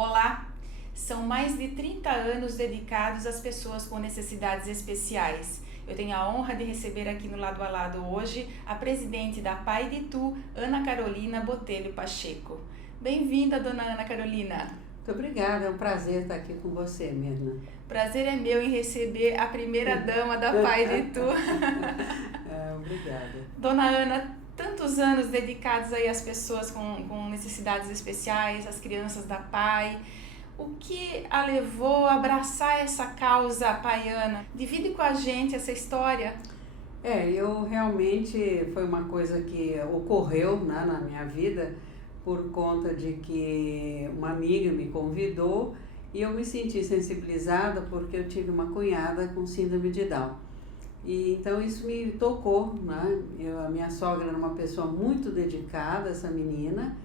Olá! São mais de 30 anos dedicados às pessoas com necessidades especiais. Eu tenho a honra de receber aqui no Lado a Lado hoje a presidente da Pai de Itu, Ana Carolina Botelho Pacheco. Bem-vinda, dona Ana Carolina. Muito obrigada, é um prazer estar aqui com você, Mirna. Prazer é meu em receber a primeira dama da Pai de Itu. Obrigada. Dona Ana, tantos anos dedicados aí às pessoas com necessidades especiais, às crianças da Pai. O que a levou a abraçar essa causa paiana? Divide com a gente essa história. Eu realmente, foi uma coisa que ocorreu, né, na minha vida, por conta de que uma amiga me convidou e eu me senti sensibilizada porque eu tive uma cunhada com síndrome de Down. E então isso me tocou, né? A minha sogra era uma pessoa muito dedicada, essa menina.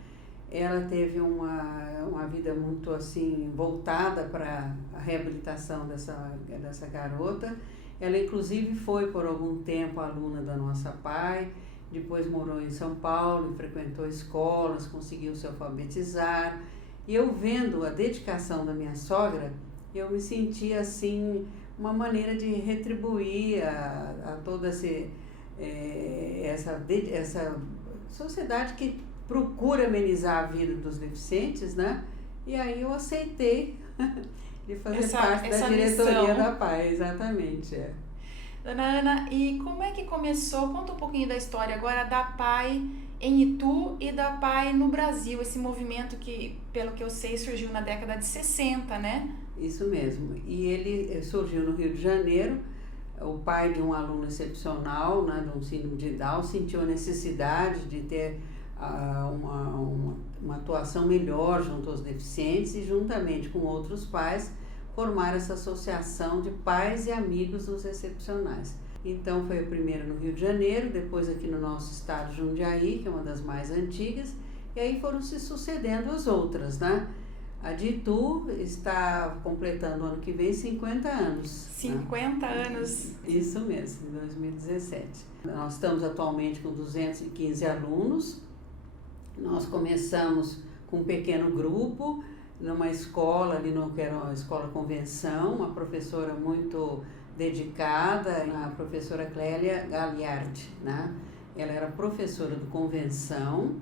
Ela teve uma vida muito assim voltada para a reabilitação dessa garota. Ela inclusive foi por algum tempo aluna da nossa Pai, depois morou em São Paulo, frequentou escolas, conseguiu se alfabetizar. E eu vendo a dedicação da minha sogra, eu me senti assim uma maneira de retribuir a toda essa sociedade que procura amenizar a vida dos deficientes, né? E aí eu aceitei de fazer parte da diretoria missão da Pai, exatamente. Dona Ana, e como é que começou? Conta um pouquinho da história agora da Pai em Itu e da Pai no Brasil, esse movimento que, pelo que eu sei, surgiu na década de 60, né? Isso mesmo. E ele surgiu no Rio de Janeiro. O pai de um aluno excepcional, né, de um síndrome de Down, sentiu a necessidade de ter uma atuação melhor junto aos deficientes e, juntamente com outros pais, formar essa associação de pais e amigos dos excepcionais. Então foi a primeira no Rio de Janeiro, depois aqui no nosso estado Jundiaí, que é uma das mais antigas, e aí foram se sucedendo as outras, né? A de Itu está completando ano que vem 50 anos. 50 né? anos. Isso mesmo, em 2017. Nós estamos atualmente com 215 alunos. Nós começamos com um pequeno grupo, numa escola, que era uma escola convenção, uma professora muito dedicada, a professora Clélia Gagliardi, né? Ela era professora do convenção.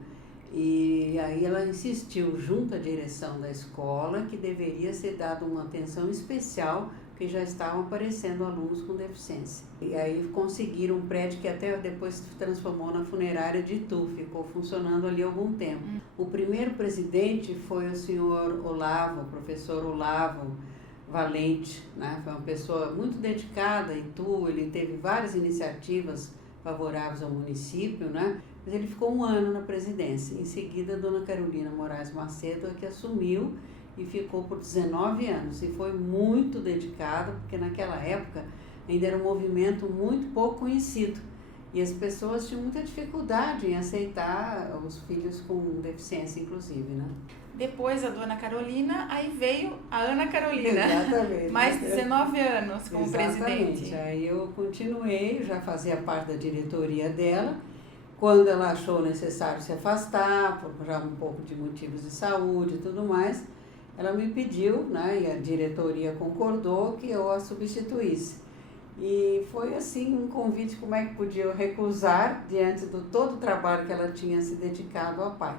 E aí ela insistiu junto à direção da escola que deveria ser dada uma atenção especial porque já estavam aparecendo alunos com deficiência. E aí conseguiram um prédio que até depois se transformou na funerária de Itu, ficou funcionando ali algum tempo. O primeiro presidente foi o senhor Olavo, o professor Olavo Valente, né? Foi uma pessoa muito dedicada a Itu, ele teve várias iniciativas favoráveis ao município, né? Mas ele ficou um ano na presidência. Em seguida, a dona Carolina Moraes Macedo é que assumiu e ficou por 19 anos. E foi muito dedicada, porque naquela época ainda era um movimento muito pouco conhecido. E as pessoas tinham muita dificuldade em aceitar os filhos com deficiência, inclusive, né? Depois da dona Carolina, aí veio a Ana Carolina. Exatamente. Mais 19 anos como presidente. Aí eu continuei, já fazia parte da diretoria dela. Quando ela achou necessário se afastar, por já um pouco de motivos de saúde e tudo mais, ela me pediu, né, e a diretoria concordou que eu a substituísse. E foi assim um convite, como é que podia eu recusar diante do todo o trabalho que ela tinha se dedicado ao Pai.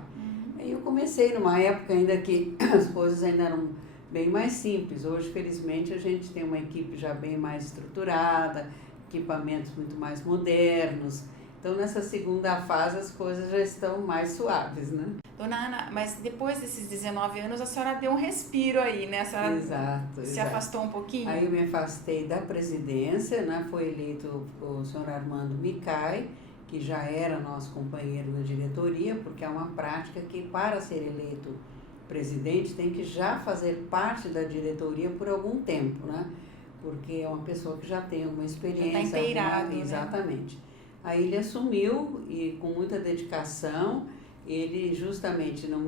Aí eu comecei numa época ainda que as coisas ainda eram bem mais simples. Hoje, felizmente, a gente tem uma equipe já bem mais estruturada, equipamentos muito mais modernos. Então, nessa segunda fase, as coisas já estão mais suaves, né? Dona Ana, mas depois desses 19 anos, a senhora deu um respiro aí, né? A senhora se afastou um pouquinho? Aí eu me afastei da presidência, né? Foi eleito o senhor Armando Micai, que já era nosso companheiro na diretoria, porque é uma prática que, para ser eleito presidente, tem que já fazer parte da diretoria por algum tempo, né? Porque é uma pessoa que já tem uma experiência. Já está inteirado, né? Exatamente. Aí ele assumiu e com muita dedicação, ele justamente no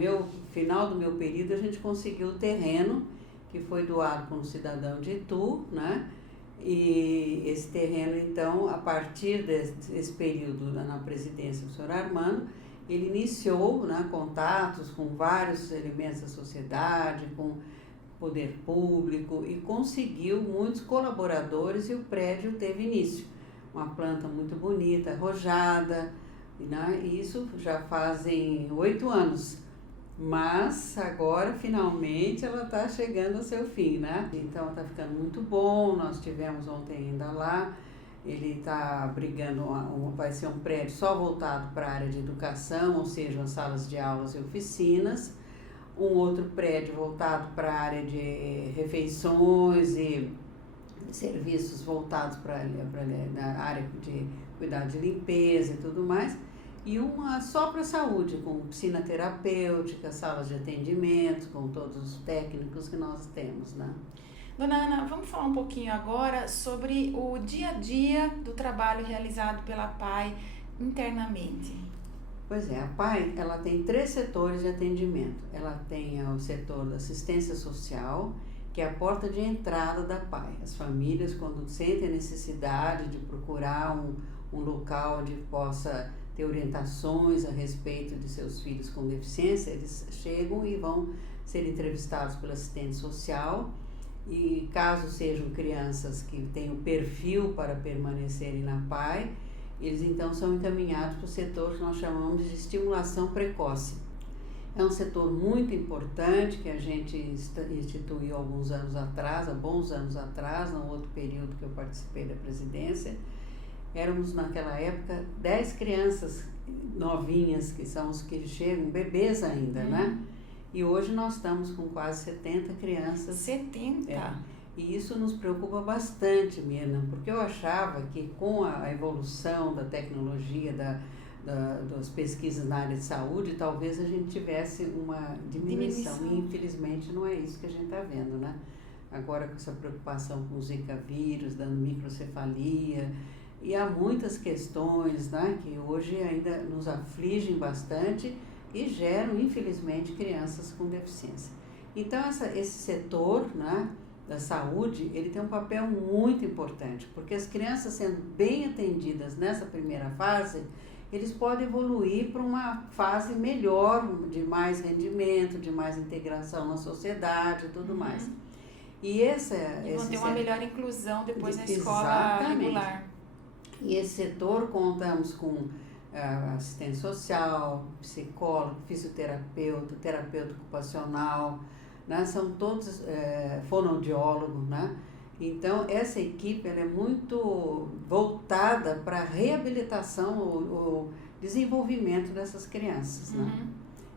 final do meu período a gente conseguiu o terreno que foi doado por um cidadão de Itu, né? E esse terreno então, a partir desse período na presidência do senhor Armando, ele iniciou, né, contatos com vários elementos da sociedade, com poder público e conseguiu muitos colaboradores e o prédio teve início. Uma planta muito bonita, arrojada, né, e isso já fazem 8 anos. Mas agora finalmente ela está chegando ao seu fim, né? Então está ficando muito bom. Nós tivemos ontem ainda lá. Ele está abrigando, vai ser um prédio só voltado para a área de educação, ou seja, as salas de aulas e oficinas. Um outro prédio voltado para a área de refeições e serviços voltados para a área de cuidado de limpeza e tudo mais. E uma só para a saúde, com piscina terapêutica, salas de atendimento, com todos os técnicos que nós temos, né? Dona Ana, vamos falar um pouquinho agora sobre o dia a dia do trabalho realizado pela PAI internamente. Pois é, a PAI, ela tem 3 setores de atendimento. Ela tem o setor da assistência social, que é a porta de entrada da PAI. As famílias, quando sentem a necessidade de procurar um local onde possa ter orientações a respeito de seus filhos com deficiência, eles chegam e vão ser entrevistados pelo assistente social e caso sejam crianças que têm o perfil para permanecerem na PAI, eles então são encaminhados para o setor que nós chamamos de estimulação precoce. É um setor muito importante que a gente instituiu alguns anos atrás, há bons anos atrás, num outro período que eu participei da presidência. Éramos naquela época 10 crianças novinhas, que são os que chegam, bebês ainda, né? E hoje nós estamos com quase 70 crianças. 70? É. E isso nos preocupa bastante, Mirna, porque eu achava que com a evolução da tecnologia, das pesquisas na área de saúde, talvez a gente tivesse uma diminuição. E infelizmente não é isso que a gente está vendo, né? Agora com essa preocupação com o Zika vírus, dando microcefalia. E há muitas questões, né, que hoje ainda nos afligem bastante e geram, infelizmente, crianças com deficiência. Então, esse setor, né, da saúde, ele tem um papel muito importante, porque as crianças sendo bem atendidas nessa primeira fase, eles podem evoluir para uma fase melhor, de mais rendimento, de mais integração na sociedade e tudo mais. E vão ter uma melhor inclusão depois na escola regular. E esse setor contamos com assistente social, psicólogo, fisioterapeuta, terapeuta ocupacional, né? São todos fonoaudiólogos, né? Então, essa equipe ela é muito voltada para a reabilitação, o desenvolvimento dessas crianças, né?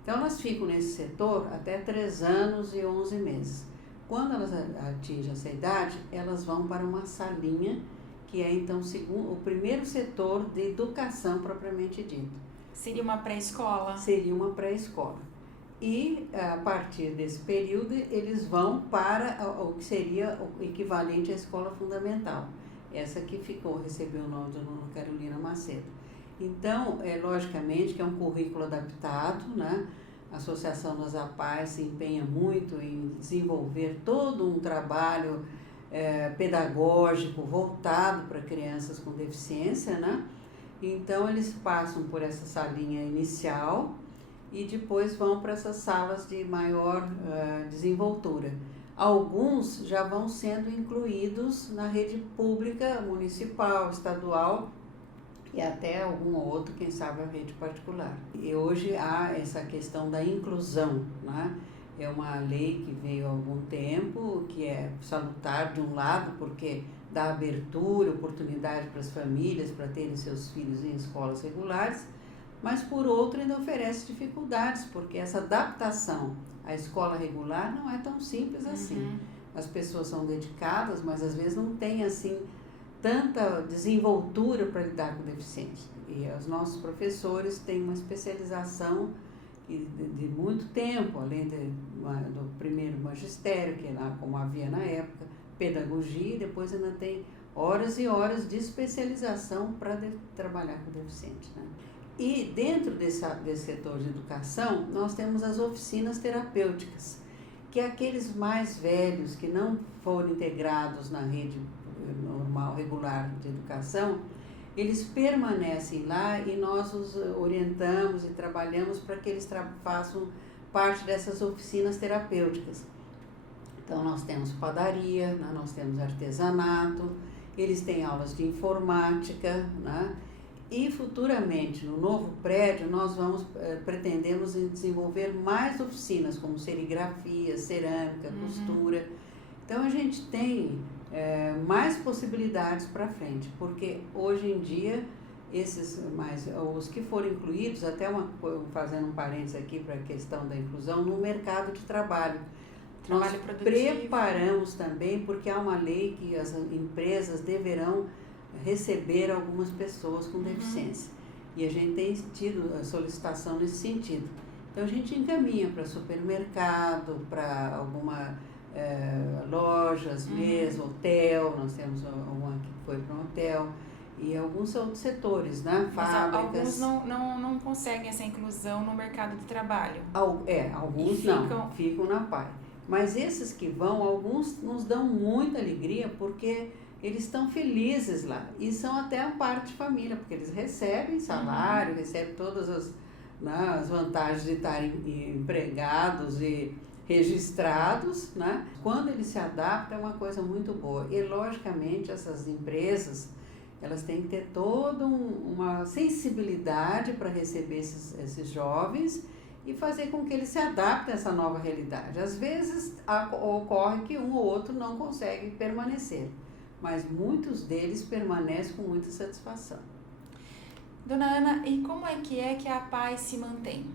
Então, elas ficam nesse setor até 3 anos e 11 meses. Quando elas atingem essa idade, elas vão para uma salinha que é então o primeiro setor de educação propriamente dito. Seria uma pré-escola? Seria uma pré-escola. E a partir desse período eles vão para o que seria o equivalente à escola fundamental. Essa que recebeu o nome da dona Carolina Macedo. Então, logicamente que é um currículo adaptado, né? A Associação das APAES se empenha muito em desenvolver todo um trabalho pedagógico voltado para crianças com deficiência, né? Então eles passam por essa salinha inicial e depois vão para essas salas de maior desenvoltura. Alguns já vão sendo incluídos na rede pública, municipal, estadual e até algum outro, quem sabe, a rede particular. E hoje há essa questão da inclusão, né? É uma lei que veio há algum tempo, que é salutar de um lado, porque dá abertura, oportunidade para as famílias para terem seus filhos em escolas regulares, mas por outro ainda oferece dificuldades, porque essa adaptação à escola regular não é tão simples assim. As pessoas são dedicadas, mas às vezes não tem assim tanta desenvoltura para lidar com deficientes. E os nossos professores têm uma especialização de muito tempo, além do primeiro magistério, que lá como havia na época, pedagogia, e depois ainda tem horas e horas de especialização para trabalhar com deficiente, né? E dentro desse setor de educação, nós temos as oficinas terapêuticas, que é aqueles mais velhos que não foram integrados na rede normal, regular de educação, eles permanecem lá e nós os orientamos e trabalhamos para que eles façam parte dessas oficinas terapêuticas. Então, nós temos padaria, né? Nós temos artesanato, eles têm aulas de informática, né? E futuramente, no novo prédio, nós pretendemos desenvolver mais oficinas, como serigrafia, cerâmica, costura. Então, a gente tem mais possibilidades para frente, porque hoje em dia, os que foram incluídos, fazendo um parênteses aqui para a questão da inclusão, no mercado de trabalho. Nós preparamos também, porque há uma lei que as empresas deverão receber algumas pessoas com deficiência. E a gente tem tido a solicitação nesse sentido. Então, a gente encaminha para supermercado, para alguma lojas mesmo, hotel, nós temos uma que foi para um hotel, e alguns outros setores, né? Fábricas. Alguns não conseguem essa inclusão no mercado de trabalho. Alguns ficam na PAI. Mas esses que vão, alguns nos dão muita alegria porque eles estão felizes lá e são até a parte de família, porque eles recebem salário, recebem todas as vantagens de estarem empregados e registrados, né? Quando eles se adaptam é uma coisa muito boa. E logicamente essas empresas, elas têm que ter toda uma sensibilidade para receber esses jovens e fazer com que eles se adaptem a essa nova realidade. Às vezes ocorre que um ou outro não consegue permanecer, mas muitos deles permanecem com muita satisfação. Dona Ana, e como é que a PAI se mantém?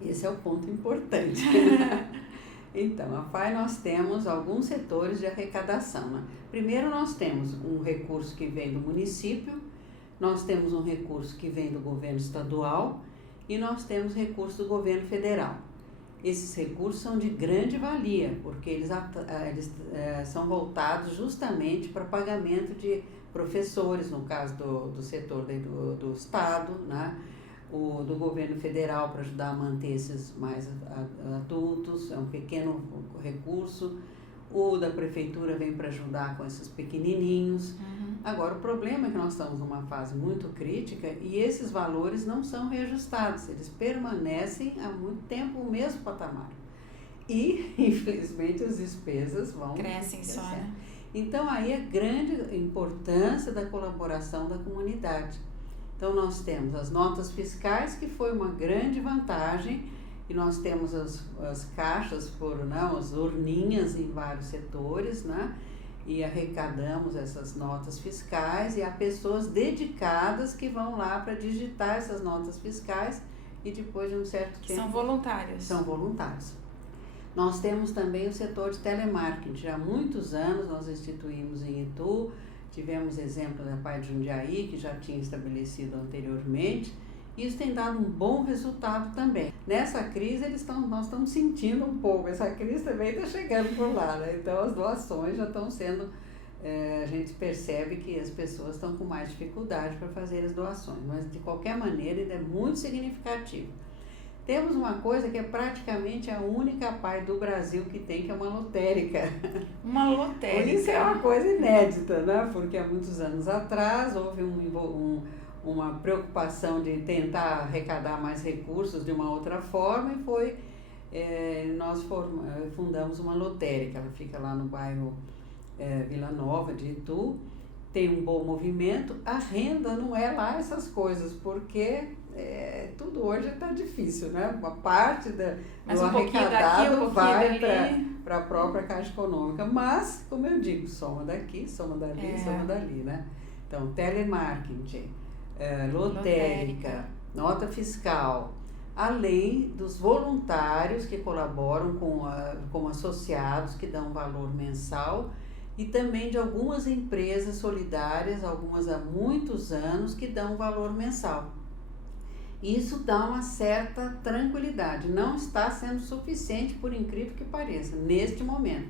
Esse é o ponto importante. Então, a PAI nós temos alguns setores de arrecadação, né? Primeiro nós temos um recurso que vem do município, nós temos um recurso que vem do governo estadual e nós temos recursos do governo federal. Esses recursos são de grande valia, porque eles são voltados justamente para pagamento de professores, no caso do setor do Estado, né? O do governo federal para ajudar a manter esses mais adultos, é um pequeno recurso. O da prefeitura vem para ajudar com esses pequenininhos. Agora, o problema é que nós estamos numa fase muito crítica e esses valores não são reajustados, eles permanecem há muito tempo no mesmo patamar. E, infelizmente, as despesas vão crescem só, né? Então, aí a grande importância da colaboração da comunidade. Então, nós temos as notas fiscais, que foi uma grande vantagem, e nós temos as caixas, as urninhas em vários setores, né? E arrecadamos essas notas fiscais e há pessoas dedicadas que vão lá para digitar essas notas fiscais e depois de um certo tempo... São voluntários. São voluntários. Nós temos também o setor de telemarketing. Há muitos anos nós instituímos em Itu, tivemos exemplo da PAI de Jundiaí, que já tinha estabelecido anteriormente, e isso tem dado um bom resultado também. Nessa crise, nós estamos sentindo um pouco, essa crise também está chegando por lá, né? Então as doações já estão sendo, a gente percebe que as pessoas estão com mais dificuldade para fazer as doações, mas de qualquer maneira ainda é muito significativo. Temos uma coisa que é praticamente a única PAI do Brasil que tem, que é uma lotérica. Uma lotérica. Isso é uma coisa inédita, né? Porque há muitos anos atrás houve uma preocupação de tentar arrecadar mais recursos de uma outra forma e nós fundamos uma lotérica. Ela fica lá no bairro Vila Nova de Itu, tem um bom movimento. A renda não é lá essas coisas, porque tudo hoje está difícil, né? Uma parte do arrecadado vai para a própria Caixa Econômica, mas, como eu digo, soma daqui, soma dali, soma dali, né? Então, telemarketing, lotérica, nota fiscal, além dos voluntários que colaboram como associados, que dão valor mensal, e também de algumas empresas solidárias, algumas há muitos anos, que dão valor mensal. Isso dá uma certa tranquilidade, não está sendo suficiente, por incrível que pareça, neste momento,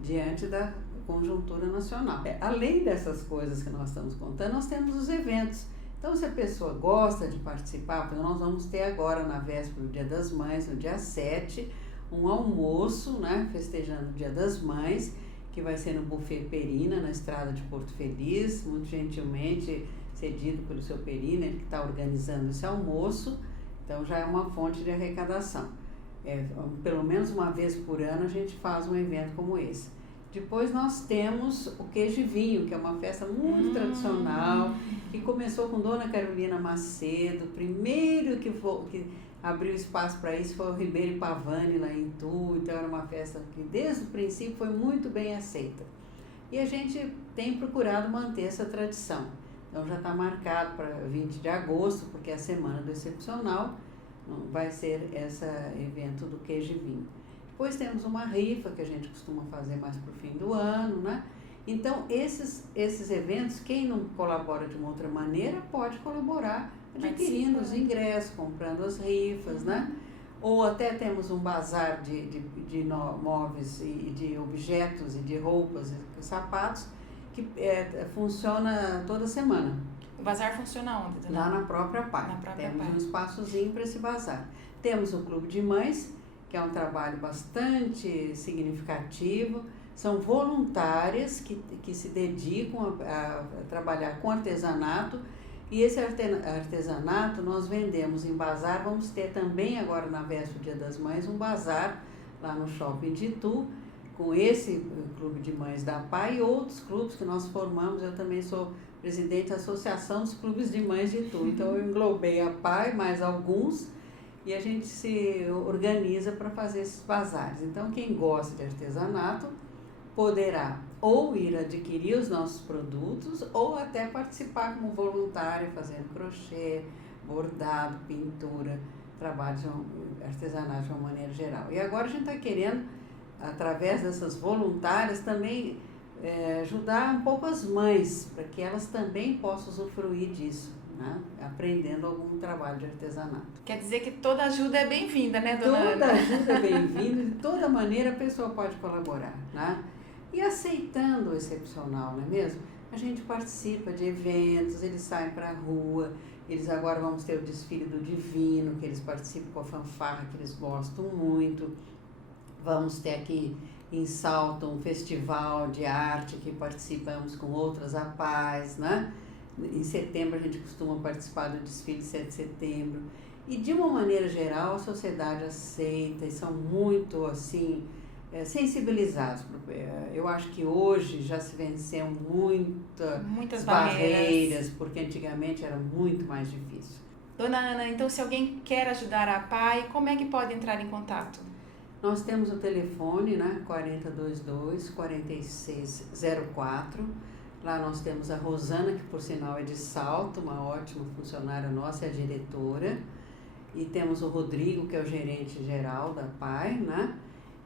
diante da conjuntura nacional. Além dessas coisas que nós estamos contando, nós temos os eventos. Então, se a pessoa gosta de participar, nós vamos ter agora, na véspera do Dia das Mães, no dia 7, um almoço, né, festejando o Dia das Mães, que vai ser no Buffet Perina, na estrada de Porto Feliz. Muito gentilmente cedido pelo seu Perina, ele que está organizando esse almoço, então já é uma fonte de arrecadação. Pelo menos uma vez por ano a gente faz um evento como esse. Depois nós temos o Queijo e Vinho, que é uma festa muito tradicional, que começou com Dona Carolina Macedo. O primeiro que abriu espaço para isso foi o Ribeiro Pavani, lá em Itu. Então era uma festa que desde o princípio foi muito bem aceita. E a gente tem procurado manter essa tradição. Então já está marcado para 20 de agosto, porque é a Semana do Excepcional, vai ser esse evento do Queijo e Vinho. Depois temos uma rifa que a gente costuma fazer mais para o fim do ano, né? Então, esses eventos, quem não colabora de uma outra maneira, pode colaborar adquirindo os ingressos, comprando as rifas, né? Ou até temos um bazar de móveis e de objetos e de roupas e sapatos que funciona toda semana. O bazar funciona onde? Lá na própria PAI. Temos um espaçozinho para esse bazar. Temos o Clube de Mães, que é um trabalho bastante significativo. São voluntárias que se dedicam a trabalhar com artesanato. E esse artesanato nós vendemos em bazar. Vamos ter também agora na véspera do Dia das Mães um bazar lá no Shopping de Itu, com esse Clube de Mães da PAI e outros clubes que nós formamos. Eu também sou presidente da Associação dos Clubes de Mães de Itu. Então eu englobei a PAI, mais alguns, e a gente se organiza para fazer esses bazares. Então quem gosta de artesanato poderá ou ir adquirir os nossos produtos ou até participar como voluntário, fazendo crochê, bordado, pintura, trabalho de artesanato de uma maneira geral. E agora a gente está querendo, através dessas voluntárias, também ajudar um pouco as mães, para que elas também possam usufruir disso, né? Aprendendo algum trabalho de artesanato. Quer dizer que toda ajuda é bem-vinda, né, dona Ana? Toda ajuda é bem-vinda, de toda maneira a pessoa pode colaborar, né? E aceitando o excepcional, não é mesmo? A gente participa de eventos, eles saem para a rua, eles agora vamos ter o desfile do Divino, que eles participam com a fanfarra, que eles gostam muito. Vamos ter aqui em Salto um festival de arte que participamos com outras APAES, né? Em setembro a gente costuma participar do desfile 7 de setembro. E de uma maneira geral a sociedade aceita e são muito assim sensibilizados. Eu acho que hoje já se venceu muitas barreiras, porque antigamente era muito mais difícil. Dona Ana, então se alguém quer ajudar a PAI, como é que pode entrar em contato? Nós temos o telefone, né, 4022-4604. Lá nós temos a Rosana, que por sinal é de Salto, uma ótima funcionária nossa, é a diretora. E temos o Rodrigo, que é o gerente geral da PAI, né?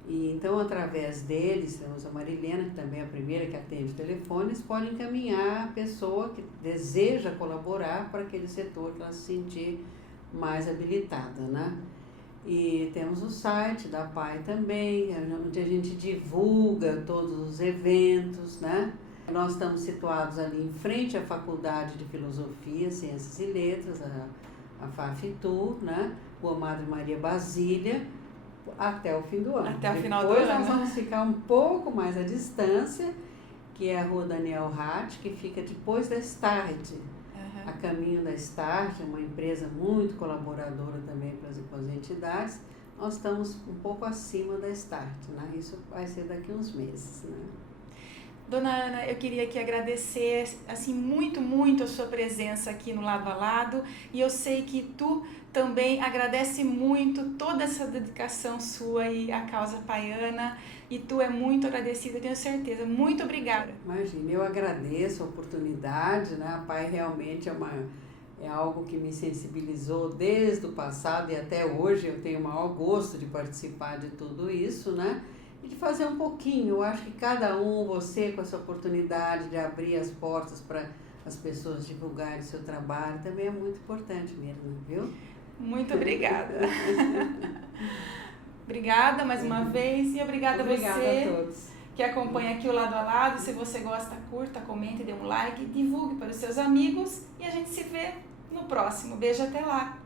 E então, através deles, temos a Marilena, que também é a primeira que atende o telefone, eles podem encaminhar a pessoa que deseja colaborar para aquele setor que ela se sentir mais habilitada, né? E temos o site da PAI também, onde a gente divulga todos os eventos, né? Nós estamos situados ali em frente à Faculdade de Filosofia, Ciências e Letras, a FAFITU, né? Rua Madre Maria Basília, até o fim do ano. Até o final do ano. Depois nós vamos ficar um pouco mais à distância, que é a Rua Daniel Hatt, que fica depois da Start. A caminho da Start, uma empresa muito colaboradora também para as entidades. Nós estamos um pouco acima da Start, né? Isso vai ser daqui a uns meses, né? Dona Ana, eu queria aqui agradecer assim, muito a sua presença aqui no Lado a Lado, e eu sei que tu também agradece muito toda essa dedicação sua e à causa paiana, e tu é muito agradecida, eu tenho certeza. Muito obrigada. Imagina, eu agradeço a oportunidade, né? A PAI realmente é algo que me sensibilizou desde o passado e até hoje eu tenho o maior gosto de participar de tudo isso, né? E de fazer um pouquinho. Eu acho que cada você com essa oportunidade de abrir as portas para as pessoas divulgarem seu trabalho também é muito importante mesmo, viu? Muito obrigada. Obrigada mais uma vez e obrigada a você a todos que acompanha aqui o Lado a Lado. Se você gosta, curta, comente, dê um like, divulgue para os seus amigos e a gente se vê no próximo. Beijo, até lá!